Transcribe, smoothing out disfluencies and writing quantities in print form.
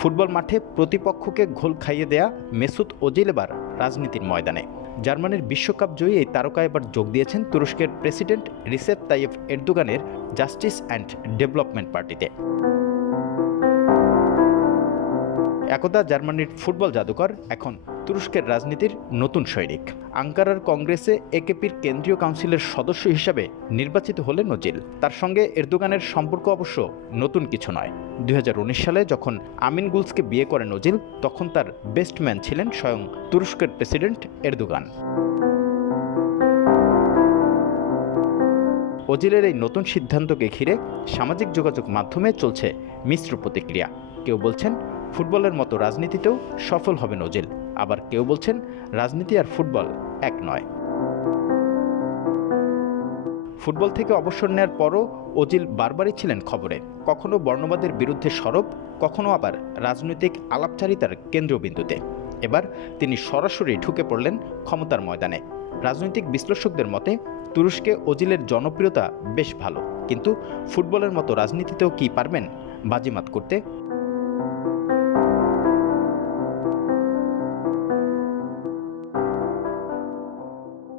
Football মাঠে প্রতিপক্ষকে ঘোল খাইয়ে দেয়া মেসুত ওজিল এবার রাজনীতির ময়দানে। জার্মানির বিশ্বকাপ জয়ী এই তারকা এবার যোগ দিয়েছেন তুরস্কের প্রেসিডেন্ট রিসেপ তাইয়েপ এরদোগানের জাস্টিস অ্যান্ড ডেভেলপমেন্ট পার্টিতে। একদা জার্মানির ফুটবল জাদুকর এখন তুরস্কের রাজনীতির নতুন সৈনিক। আঙ্কারার কংগ্রেসে একেপির কেন্দ্রীয় কাউন্সিলের সদস্য হিসাবে নির্বাচিত হলেন ওজিল। তার সঙ্গে এরদোগানের সম্পর্ক অবশ্য নতুন কিছু নয়। 2019 সালে যখন আমিন গুলসকে বিয়ে করেন ওজিল, তখন তার বেস্ট ম্যান ছিলেন স্বয়ং তুরস্কের প্রেসিডেন্ট এরদোগান। ওজিলের এই নতুন সিদ্ধান্তকে ঘিরে সামাজিক যোগাযোগ মাধ্যমে চলছে মিশ্র প্রতিক্রিয়া। কেউ বলছেন ফুটবলের মতো রাজনীতিতেও সফল হবেন ওজিল, আবার কেউ বলছেন রাজনীতি আর ফুটবল এক নয়। ফুটবল থেকে অবসর নেওয়ার পরও ওজিল বারবারই ছিলেন খবরে, কখনো বর্ণবাদের বিরুদ্ধে সরব, কখনো আবার রাজনৈতিক আলাপচারিতার কেন্দ্রবিন্দুতে। এবার তিনি সরাসরি ঢুকে পড়লেন ক্ষমতার ময়দানে। রাজনৈতিক বিশ্লেষকদের মতে তুরস্কে ওজিলের জনপ্রিয়তা বেশ ভালো, কিন্তু ফুটবলের মতো রাজনীতিতেও কি পারবেন বাজিমাত করতে?